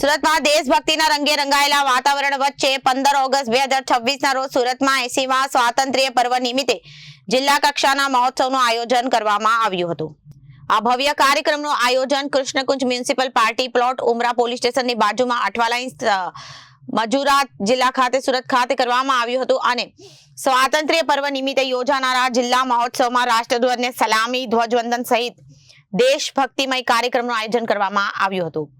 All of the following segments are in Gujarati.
સુરતમાં દેશભક્તિના રંગે રંગાયેલા વાતાવરણ વચ્ચે 15 ઓગસ્ટ 2026ના રોજ સુરતમાં 80મા સ્વાતંત્ર્ય પર્વ નિમિત્તે જિલ્લા કક્ષાના મહોત્સવનું આયોજન કરવામાં આવ્યું હતું। આ ભવ્ય કાર્યક્રમનું આયોજન કૃષ્ણકુંજ મ્યુનિસિપલ પાર્ટી પ્લોટ ઉમરા પોલીસ સ્ટેશનની બાજુમાં અઠવાલાઈન મજુરાત જિલ્લા ખાતે સુરત ખાતે કરવામાં આવ્યું હતું અને સ્વાતંત્ર્ય પર્વ નિમિત્તે યોજાનારા જિલ્લા મહોત્સવમાં રાષ્ટ્રધ્વજને સલામી ધ્વજવંદન સહિત દેશભક્તિમય કાર્યક્રમનું આયોજન કરવામાં આવ્યું હતું।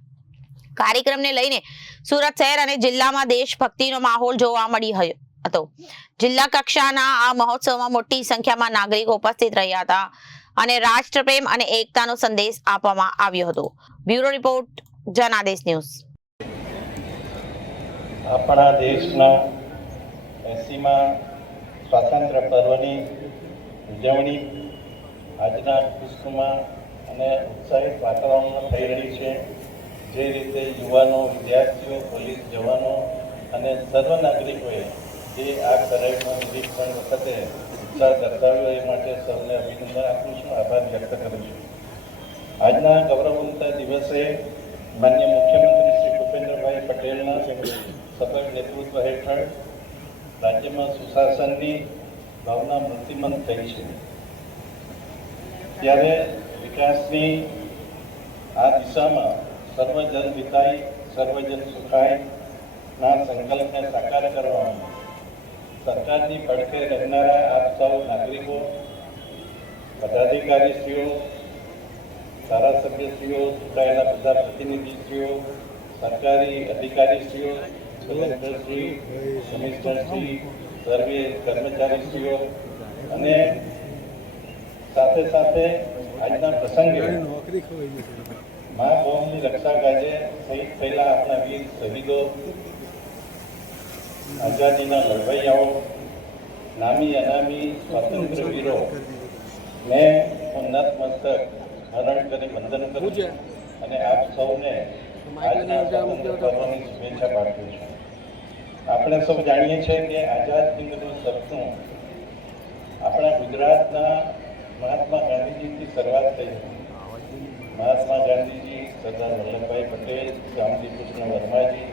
કાર્યક્રમને લઈને સુરત શહેર અને જિલ્લામાં દેશભક્તિનો માહોલ જોવા મળ્યો હતો। જિલ્લા કક્ષાના આ મહોત્સવમાં મોટી સંખ્યામાં નાગરિકો ઉપસ્થિત રહ્યા હતા અને રાષ્ટ્રપ્રેમ અને એકતાનો સંદેશ આપવામાં આવ્યો હતો। Bureau report Janadesh news. આપણા દેશના 80મા સ્વાતંત્ર્ય પર્વની ઉજવણી આજના ખુશનુમા અને ઉત્સાહિત વાતાવરણમાં થઈ રહી છે। જે રીતે યુવાનો, વિદ્યાર્થીઓ, પોલીસ જવાનો અને સર્વ નાગરિકોએ જે આ પરેડનું નિરીક્ષણ વખતે ઉત્સાહ દર્શાવ્યો એ માટે સૌને અભિનંદન આપું છું, આભાર વ્યક્ત કરું છું। આજના ગૌરવવંતા દિવસે માન્ય મુખ્યમંત્રી શ્રી ભૂપેન્દ્રભાઈ પટેલના સફળ નેતૃત્વ હેઠળ રાજ્યમાં સુશાસનની ભાવના મૂર્તિમંત થઈ છે। ત્યારે વિકાસની આ દિશામાં સર્વજન હિતાય સર્વજન સુખાય ના સંકલ્પને સાકાર કરવામાં સરકારની પડખે રહેનારા આપ સૌ નાગરિકો, પદાધિકારીશ્રીઓ, ધારાસભ્યશ્રીઓ, ચૂંટાયેલા બધા પ્રતિનિધિશ્રીઓ, સરકારી અધિકારીશ્રીઓ, કલેક્ટરશ્રી, કમિશનરશ્રી, સર્વે કર્મચારીશ્રીઓ અને સાથે સાથે આજના પ્રસંગે મા બોમની રક્ષા કાજે શહીદ થયેલા આપણા વીર શહીદો, આઝાદીના લડવૈયાઓ, નામી અનામી સ્વાતંત્ર્ય વીરો ને હું નતમસ્તક હરણ કરી વંદન કરું છું અને આપ સૌને આજના સ્વાતંત્ર્ય પર્વની શુભેચ્છા પાઠવું છું। આપણે સૌ જાણીએ છીએ કે આઝાદ હિંદનું સપનું આપણા ગુજરાતના મહાત્મા ગાંધીજીથી શરૂઆત થઈ હતી। મહાત્મા ગાંધીજી, સરદાર વલ્લભભાઈ પટેલ, શ્યામજી કૃષ્ણ વર્માજી,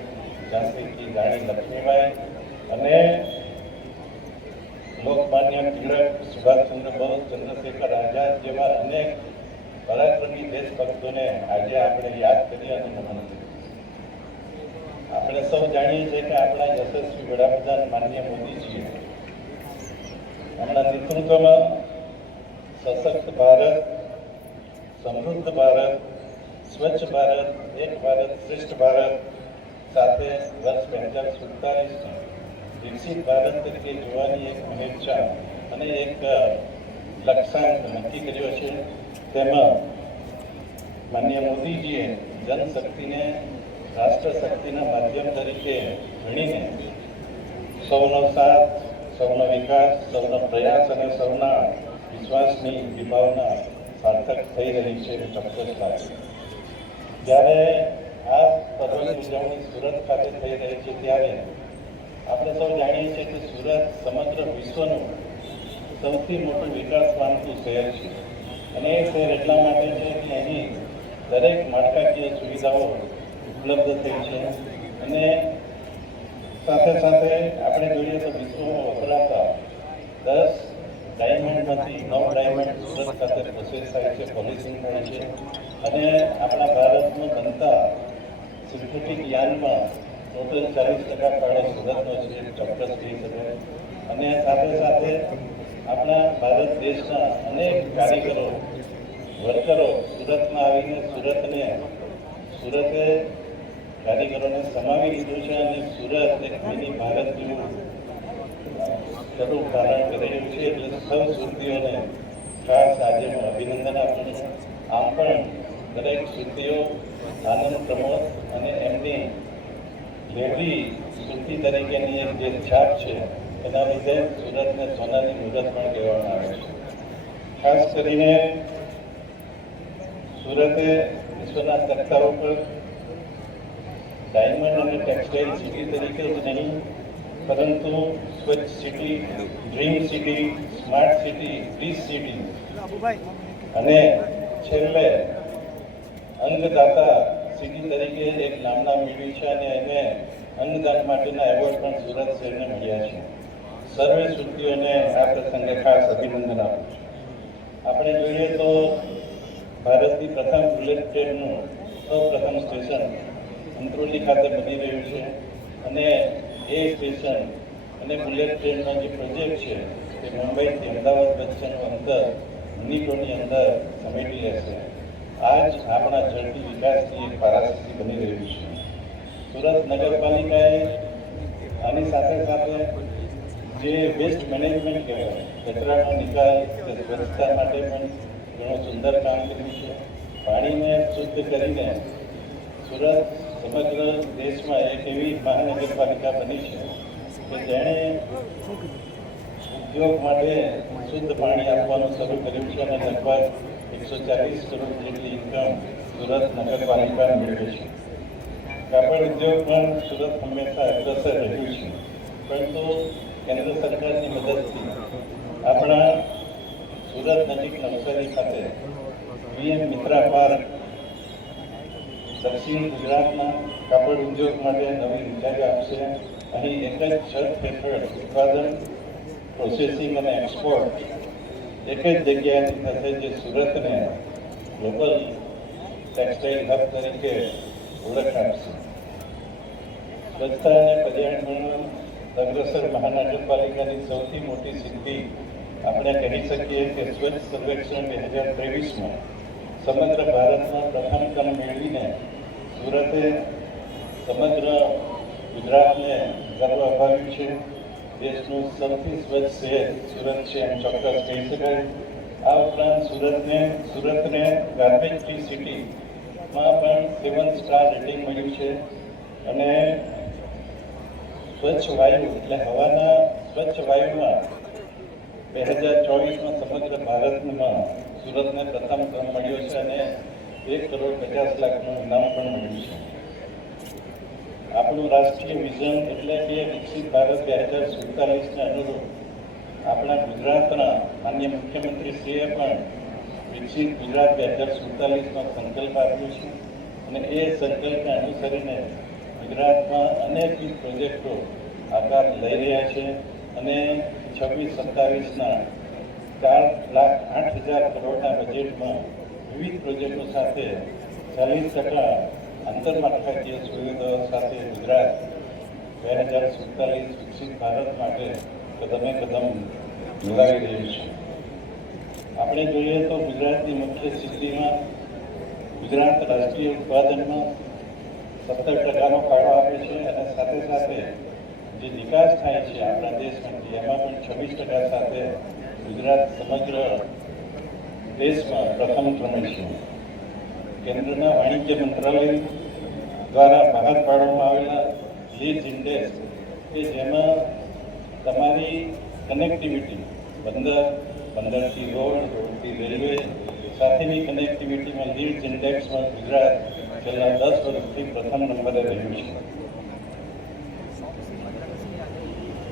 ઝાંસીની રાણી લક્ષ્મીબાઈ અને લોકમાન્ય તિલક, સુભાષચંદ્ર બોઝ, ચંદ્રશેખર આઝાદ જેવા અનેક પરાક્રમી દેશભક્તોને આજે આપણે યાદ કરી અને નમન કર્યું। આપણે સૌ જાણીએ છીએ કે આપણા યશસ્વી વડાપ્રધાન માનનીય મોદીજીએ એમના નેતૃત્વમાં સશક્ત ભારત, સમૃદ્ધ ભારત, સ્વચ્છ ભારત, એક ભારત શ્રેષ્ઠ ભારત સાથે વર્ષ 2047 વિકસિત ભારત તરીકે જોવાની એક મહેચ્છા અને એક લક્ષ્યાંક નક્કી કર્યો છે। તેમાં માનનીય મોદીજીએ જનશક્તિને રાષ્ટ્ર શક્તિના માધ્યમ તરીકે ગણીને સૌનો સાથ, સૌનો વિકાસ, સૌનો પ્રયાસ અને સૌના વિશ્વાસની વિભાવના સાર્થક થઈ રહી છે। ચોક્કસ વાત જ્યારે આ પર્વની ઉજવણી સુરત ખાતે થઈ રહી છે ત્યારે આપણે સૌ જાણીએ છીએ કે સુરત સમગ્ર વિશ્વનું સૌથી મોટું વિકાસ પામતું શહેર છે અને એ શહેર એટલા માટે છે કે અહીં દરેક માળખાકીય સુવિધાઓ ઉપલબ્ધ થઈ છે અને સાથે સાથે આપણે જોઈએ તો વિશ્વમાં વપરાતા 10 ડાયમંડમાંથી 9 ડાયમંડ સુરત ખાતે પ્રોસેસ થાય છે, પોલિશિંગ થાય છે અને આપણા ભારતમાં બનતા સિન્થેટિક યાનમાં ટોટલ 40% ફાળો સુરતનો છે, ચોક્કસ કહી શકાય। અને સાથે સાથે આપણા ભારત દેશના અનેક કારીગરો, વર્કરો સુરતમાં આવીને સુરતે કારીગરોને સમાવી લીધું છે અને સુરત એક મિની ભારત જેવું સ્વરૂપ ધારણ કરી રહ્યું છે। એટલે સૌ સુરતીઓને ખાસ આજે હું અભિનંદન આપું છું। આમ પણ દરેક સુરતીઓ આનંદ પ્રમોદ અને એમની લેવડી સુરતી તરીકેની એક જે છાપ છે એના લીધે સુરતને સોનાની મુહૂર્ત પણ કહેવામાં આવે છે। ખાસ કરીને સુરતે વિશ્વના તખ્તાઓ પર ડાયમંડ અને ટેક્સટાઇલ સિટી તરીકે જ નહીં પરંતુ સ્વચ્છ city, dream city, smart city, peace city અને છેલ્લે અંગદાતા સિટી તરીકે એક નામના મેળવી છે અને એને અન્નદાન માટેના એવોર્ડ પણ સુરત શહેરને મળ્યા છે. સર્વે સુરતીઓને આ પ્રસંગે ખાસ અભિનંદન આપું છું. આપણે જોઈએ તો ભારતની પ્રથમ બુલેટ ટ્રેનનું સૌ પ્રથમ સ્ટેશન અંત્રોલી ખાતે બની રહ્યું છે અને એ સ્ટેશન અને બુલેટ ટ્રેનનો જે પ્રોજેક્ટ છે તે મુંબઈથી અમદાવાદ વચ્ચેનું અંતર મિનિટોની અંદર સમેટી લેશે. આ જ આપણા ઝડપી વિકાસની એક પારાશક્તિ બની રહ્યું છે. સુરત નગરપાલિકાએ આની સાથે સાથે જે વેસ્ટ મેનેજમેન્ટ કહેવાય, કચરાનો નિકાલ કે સ્વચ્છતા માટે પણ ઘણું સુંદર કામ કર્યું છે. પાણીને શુદ્ધ કરીને સુરત સમગ્ર દેશમાં એક એવી મહાનગરપાલિકા બની છે કે જેણે ઉદ્યોગ માટે શુદ્ધ પાણી આપવાનું શરૂ કર્યું છે અને લગભગ 140 કરોડ જેટલી ઇન્કમ સુરત નગરપાલિકા મેળવે છે. કાપડ ઉદ્યોગ પણ સુરત હંમેશા અગ્રેસર રહ્યું છે, પરંતુ કેન્દ્ર સરકારની મદદથી આપણા સુરત નજીક નવસારી ખાતે PM મિત્રા પાર્ક દક્ષિણ ગુજરાતના કાપડ ઉદ્યોગ માટે નવી ઊંચાઈ આપશે. અહીં એક જ છત હેઠળ ઉત્પાદન, પ્રોસેસિંગ અને એક્સપોર્ટ એક જ જગ્યાએથી થશે, જે સુરતને ગ્લોબલ ટેક્સટાઇલ હબ તરીકે ઓળખ આપશે. સ્વચ્છતા અને પર્યાવરણ અગ્રેસર મહાનગરપાલિકાની સૌથી મોટી સિદ્ધિ આપણે કહી શકીએ કે સ્વચ્છ સર્વેક્ષણ 2023માં સમગ્ર ભારતમાં પ્રથમ ક્રમ મેળવીને સુરતે સમગ્ર ગુજરાતને ગર્વ અપાવ્યું છે. દેશનું સૌથી સ્વચ્છ શહેર સુરત છે એમ ચોક્કસ કહી શકાય. આ ઉપરાંત સુરતને ગાર્બેજ ફ્રી સિટીમાં પણ 7 સ્ટાર રેટિંગ મળ્યું છે અને સ્વચ્છ વાયુ એટલે હવાના સ્વચ્છ વાયુમાં 2024માં સમગ્ર ભારતમાં સુરતને પ્રથમ ક્રમ મળ્યો છે અને 1,50,00,000નું ઇનામ પણ મળ્યું છે. આપણું રાષ્ટ્રીય વિઝન એટલે કે વિકસિત ભારત 2047ને અનુરૂપ આપણા ગુજરાતના માનનીય મુખ્યમંત્રીશ્રીએ પણ વિકસિત ગુજરાત 2047નો સંકલ્પ આપ્યો છે અને એ સંકલ્પને અનુસરીને ગુજરાતમાં અનેકવિધ પ્રોજેક્ટો આકાર લઈ રહ્યા છે અને 26-27ના 4,08,000 કરોડના બજેટમાં વિવિધ પ્રોજેક્ટો સાથે 40% આંતરમાળખાકીય સુવિધાઓ સાથે ગુજરાત 2047 વિકસિત ભારત માટે કદમે કદમ મિલાવી રહ્યું છે. આપણે જોઈએ તો ગુજરાતની મુખ્ય સિદ્ધિમાં ગુજરાત રાષ્ટ્રીય ઉત્પાદનમાં 17%નો ફાળો આપે છે અને સાથે સાથે જે નિકાસ થાય છે આપણા દેશમાંથી એમાં પણ 26% સાથે ગુજરાત સમગ્ર દેશમાં પ્રથમ ક્રમે છે. કેન્દ્રના વાણિજ્ય મંત્રાલય દ્વારા બહાર પાડવામાં આવેલા લીડ ઇન્ડેક્સ કે જેમાં તમારી કનેક્ટિવિટી બંદરથી રોડ, રોડથી રેલવે સાથેની કનેક્ટિવિટીમાં લીડ ઇન્ડેક્સમાં ગુજરાત છેલ્લા 10 વર્ષથી પ્રથમ નંબરે રહ્યું છે.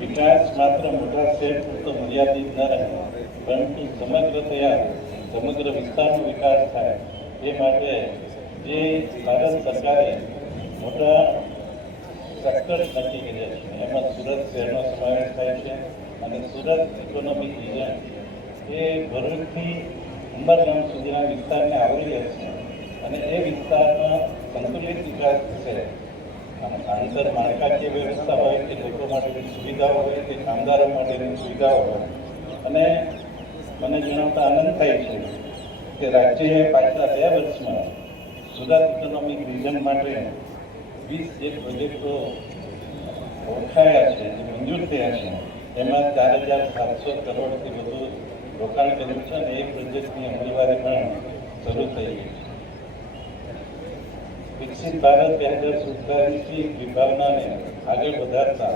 વિકાસ માત્ર મોટા શહેર પૂરતો મર્યાદિત ન રહે, પરંતુ સમગ્ર વિસ્તારનો વિકાસ થાય એ માટે જે ભારત સરકારે મોટા સેક્ટર્સ નક્કી કર્યા છે એમાં સુરત શહેરનો સમાવેશ થાય છે અને સુરત ઇકોનોમિક રિજન એ ભરૂચથી ઉંબરગામ સુધીના વિસ્તારને આવરી લે છે અને એ વિસ્તારમાં સંતુલિત વિકાસ થશે. આંતરમાળખાકીય વ્યવસ્થા હોય કે લોકો માટેની સુવિધાઓ હોય કે કામદારો માટેની સુવિધાઓ હોય. અને મને જણાવતા આનંદ થાય છે કે રાજ્યએ પાછલા 2 વર્ષમાં સુરત ઇકોનોમિક રિજન માટે 20 જે પ્રોજેક્ટો ઓળખાયા છે, જે મંજૂર થયા છે, એમાં 4,700 કરોડથી વધુ રોકાણ કર્યું છે અને એ પ્રોજેક્ટની અમલવારી પણ શરૂ થઈ ગઈ છે. વિકસિત ભારત 2047ની વિભાવનાને આગળ વધારતા